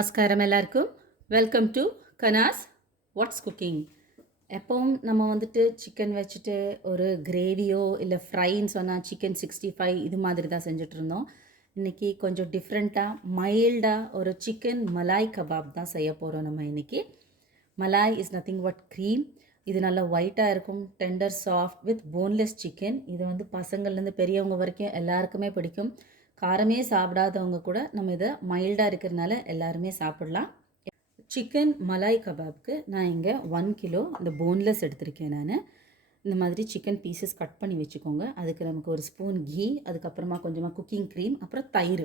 நமஸ்காரம் எல்லாருக்கும். Welcome to கனாஸ் வாட்ஸ் குக்கிங். எப்பவும் நம்ம வந்துட்டு சிக்கன் வச்சுட்டு ஒரு கிரேவியோ இல்லை ஃப்ரைன்னு சொன்னால் சிக்கன் 65 இது மாதிரி தான் செஞ்சிட்ருந்தோம். இன்றைக்கி கொஞ்சம் டிஃப்ரெண்ட்டாக மைல்டாக ஒரு சிக்கன் மலாய் கபாப் தான் செய்ய போகிறோம். நம்ம இன்றைக்கி malai is nothing but cream. இது நல்லா ஒயிட்டாக இருக்கும், tender soft with boneless chicken. இது வந்து பசங்கள்லேருந்து பெரியவங்க வரைக்கும் எல்லாருக்குமே பிடிக்கும். காரமே சாப்பிடாதவங்க கூட நம்ம இதை மைல்டாக இருக்கிறதுனால எல்லாருமே சாப்பிட்லாம். சிக்கன் மலாய் கபாப்க்கு நான் இங்கே 1 கிலோ இந்த போன்லெஸ் எடுத்திருக்கேன். நான் இந்த மாதிரி சிக்கன் பீசஸ் கட் பண்ணி வச்சுக்கோங்க. அதுக்கு நமக்கு ஒரு ஸ்பூன் கீ, அதுக்கப்புறமா கொஞ்சமாக குக்கிங் க்ரீம், அப்புறம் தயிர்.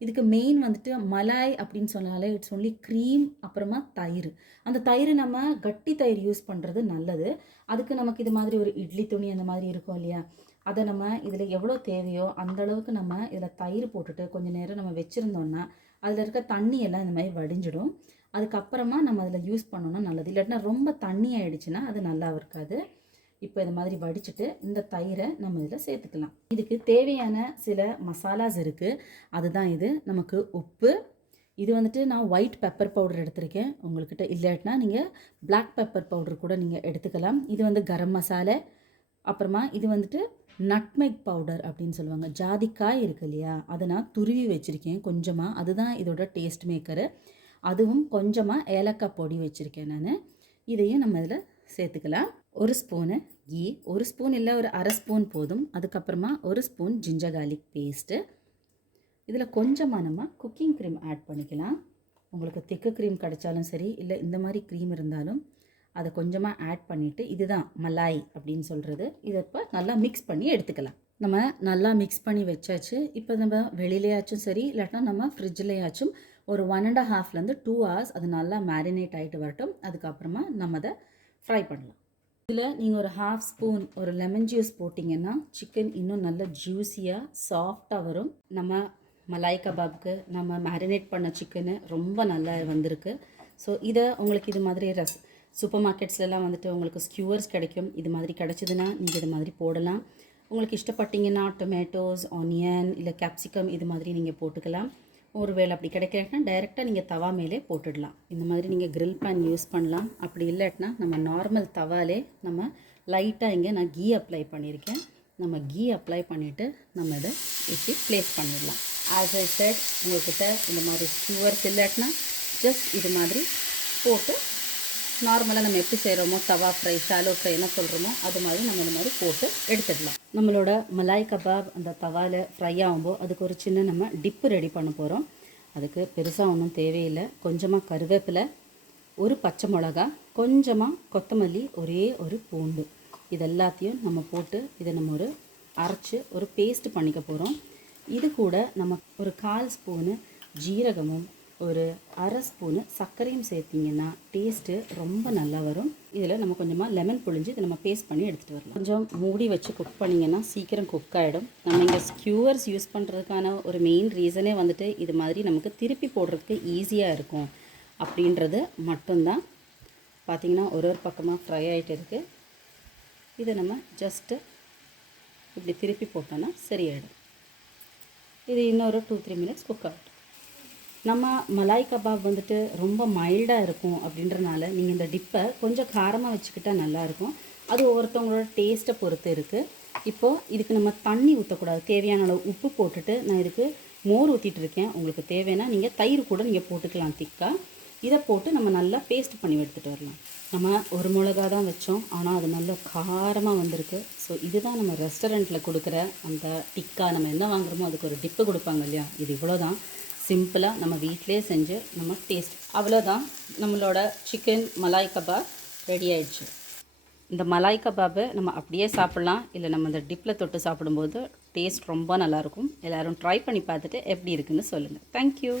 இதுக்கு மெயின் வந்துட்டு மலாய் அப்படின்னு சொன்னாலே இட்ஸ் ஒன்லி க்ரீம், அப்புறமா தயிர். அந்த தயிர் நம்ம கட்டி தயிர் யூஸ் பண்ணுறது நல்லது. அதுக்கு நமக்கு இது மாதிரி ஒரு இட்லி துணி அந்த மாதிரி இருக்கும் இல்லையா, அதை நம்ம இதில் எவ்வளோ தேவையோ அந்தளவுக்கு நம்ம இதில் தயிர் போட்டுட்டு கொஞ்சம் நேரம் நம்ம வச்சுருந்தோன்னா அதில் இருக்க தண்ணி எல்லாம் இந்த மாதிரி வடிஞ்சிடும். அதுக்கப்புறமா நம்ம அதில் யூஸ் பண்ணோன்னா நல்லது. இல்லாட்டினா ரொம்ப தண்ணி ஆகிடுச்சுன்னா அது நல்லா இருக்காது. இப்போ இந்த மாதிரி வடிச்சிட்டு இந்த தயிரை நம்ம இதில் சேர்த்துக்கலாம். இதுக்கு தேவையான சில மசாலாஸ் இருக்குது. அதுதான் இது. நமக்கு உப்பு, இது வந்துட்டு நான் ஒயிட் பெப்பர் பவுடர் எடுத்திருக்கேன். உங்கள்கிட்ட இல்லாட்டினா நீங்கள் பிளாக் பெப்பர் பவுடர் கூட நீங்கள் எடுத்துக்கலாம். இது வந்து கரம் மசாலா. அப்புறமா இது வந்துட்டு நட்மெக் பவுடர் அப்படின்னு சொல்லுவாங்க. ஜாதிக்காய் இருக்குது இல்லையா, அதை நான் துருவி வச்சுருக்கேன் கொஞ்சமாக. அதுதான் இதோட டேஸ்ட் மேக்கரு. அதுவும் கொஞ்சமாக ஏலக்காய் பொடி வச்சுருக்கேன் நான். இதையும் நம்ம இதில் சேர்த்துக்கலாம். ஒரு ஸ்பூனு கீ, ஒரு ஸ்பூன் இல்லை ஒரு அரை ஸ்பூன் போதும். அதுக்கப்புறமா ஒரு ஸ்பூன் ஜிஞ்சர் கார்லிக் பேஸ்ட்டு. இதில் கொஞ்சமாக நம்ம குக்கிங் க்ரீம் ஆட் பண்ணிக்கலாம். உங்களுக்கு திக்கு க்ரீம் கிடைச்சாலும் சரி, இல்லை இந்த மாதிரி க்ரீம் இருந்தாலும் அதை கொஞ்சமாக ஆட் பண்ணிவிட்டு, இதுதான் மலாய் அப்படின்னு சொல்கிறது. இதை இப்போ நல்லா மிக்ஸ் பண்ணி எடுத்துக்கலாம். நம்ம நல்லா மிக்ஸ் பண்ணி வச்சாச்சு. இப்போ நம்ம வெளியிலையாச்சும் சரி, இல்லாட்டினா நம்ம ஃப்ரிட்ஜ்லையாச்சும் ஒரு 1.5 to 2 hours அது நல்லா மேரினேட் ஆகிட்டு வரட்டும். அதுக்கப்புறமா நம்ம அதை ஃப்ரை பண்ணலாம். இதில் நீங்கள் ஒரு 1/2 ஸ்பூன் ஒரு லெமன் ஜூஸ் போட்டிங்கன்னா சிக்கன் இன்னும் நல்லா ஜூஸியாக சாஃப்டாக வரும். நம்ம மலாய் கபாப்க்கு நம்ம மேரினேட் பண்ண சிக்கனு ரொம்ப நல்லா வந்திருக்கு. ஸோ இதை உங்களுக்கு இது மாதிரி சூப்பர் மார்க்கெட்ஸ்லாம் வந்துட்டு உங்களுக்கு ஸ்கியூவர்ஸ் கிடைக்கும். இது மாதிரி கிடச்சிதுன்னா நீங்கள் இது மாதிரி போடலாம். உங்களுக்கு இஷ்டப்பட்டீங்கன்னா டொமேட்டோஸ், ஆனியன் இல்லை கேப்சிகம் இது மாதிரி நீங்கள் போட்டுக்கலாம். ஒருவேளை அப்படி கிடைக்கலன்னா டைரெக்டாக நீங்கள் தவா மேலே போட்டுடலாம். இந்த மாதிரி நீங்கள் கிரில் பேன் யூஸ் பண்ணலாம். அப்படி இல்லாட்டினா நம்ம நார்மல் தவாலே நம்ம லைட்டாக இங்கே நான் கீ அப்ளை பண்ணியிருக்கேன். நம்ம கீ அப்ளை பண்ணிவிட்டு நம்ம இதை இப்படி ப்ளேஸ் பண்ணிடலாம். ஆஸ் ஐ செட், உங்கள்கிட்ட இந்த மாதிரி ஸ்கியூவர்ஸ் இல்லாட்டினா ஜஸ்ட் இது மாதிரி போட்டு நார்மலாக நம்ம எப்படி செய்கிறோமோ தவா ஃப்ரை, ஷாலோ ஃப்ரை என்ன சொல்கிறோமோ அது மாதிரி நம்ம இந்த மாதிரி போட்டு எடுத்துடலாம். நம்மளோட மலாய் கபாப் அந்த தவாவில் ஃப்ரை ஆகும்போது அதுக்கு ஒரு சின்ன நம்ம டிப்பு ரெடி பண்ண போகிறோம். அதுக்கு பெருசாக ஒன்றும் தேவையில்லை. கொஞ்சமாக கருவேப்பிலை, ஒரு பச்சை மிளகா, கொஞ்சமாக கொத்தமல்லி, ஒரே ஒரு பூண்டு, இது எல்லாத்தையும் நம்ம போட்டு இதை நம்ம ஒரு அரைச்சி ஒரு பேஸ்ட் பண்ணிக்க போகிறோம். இது கூட நம்ம ஒரு 1/4 ஸ்பூனு ஜீரகமும் ஒரு அரை ஸ்பூனு சர்க்கரையும் சேர்த்திங்கன்னா டேஸ்ட்டு ரொம்ப நல்லா வரும். இதில் நம்ம கொஞ்சமாக லெமன் புழிஞ்சு இதை நம்ம பேஸ்ட் பண்ணி எடுத்துகிட்டு வரலாம். கொஞ்சம் மூடி வச்சு குக் பண்ணிங்கன்னா சீக்கிரம் குக் ஆகிடும். நம்ம இங்கே ஸ்கியூவர்ஸ் யூஸ் பண்ணுறதுக்கான ஒரு மெயின் ரீசனே வந்துட்டு இது மாதிரி நமக்கு திருப்பி போடுறதுக்கு ஈஸியாக இருக்கும் அப்படின்றது மட்டும்தான். பார்த்திங்கன்னா ஒரு பக்கமாக ஃப்ரை ஆகிட்டு இருக்குது. இதை நம்ம ஜஸ்ட்டு இப்படி திருப்பி போட்டோன்னா சரியாயிடும். இது இன்னொரு 2-3 minutes குக் ஆகிடும். நம்ம மலாய் கபாப் வந்துட்டு ரொம்ப மைல்டாக இருக்கும் அப்படின்றனால நீங்கள் இந்த டிப்பை கொஞ்சம் காரமாக வச்சுக்கிட்டால் நல்லாயிருக்கும். அது ஒவ்வொருத்தவங்களோட டேஸ்ட்டை பொறுத்து இருக்குது. இப்போது இதுக்கு நம்ம தண்ணி ஊற்றக்கூடாது. தேவையான அளவு உப்பு போட்டுட்டு நான் இதுக்கு மோர் ஊற்றிட்டு இருக்கேன். உங்களுக்கு தேவைன்னா நீங்கள் தயிர் கூட நீங்கள் போட்டுக்கலாம் திக்காக. இதை போட்டு நம்ம நல்லா பேஸ்ட் பண்ணி எடுத்துகிட்டு வரலாம். நம்ம ஒரு மிளகா தான் வச்சோம், ஆனால் அது நல்ல காரமாக வந்திருக்கு. ஸோ இதுதான் நம்ம ரெஸ்டாரண்ட்டில் கொடுக்குற அந்த டிக்கா. நம்ம என்ன வாங்குகிறோமோ அதுக்கு ஒரு டிப்பு கொடுப்பாங்க இல்லையா, இது இவ்வளோ தான். சிம்பிளாக நம்ம வீட்டிலே செஞ்சு நம்ம டேஸ்ட் அவ்வளோதான். நம்மளோட சிக்கன் மலாய் கபாப் ரெடி ஆயிடுச்சு. இந்த மலாய் கபாபை நம்ம அப்படியே சாப்பிட்லாம், இல்லை நம்ம இந்த டிப்பில் தொட்டு சாப்பிடும்போது டேஸ்ட் ரொம்ப நல்லாயிருக்கும். எல்லோரும் ட்ரை பண்ணி பார்த்துட்டு எப்படி இருக்குன்னு சொல்லுங்கள். தேங்க்யூ.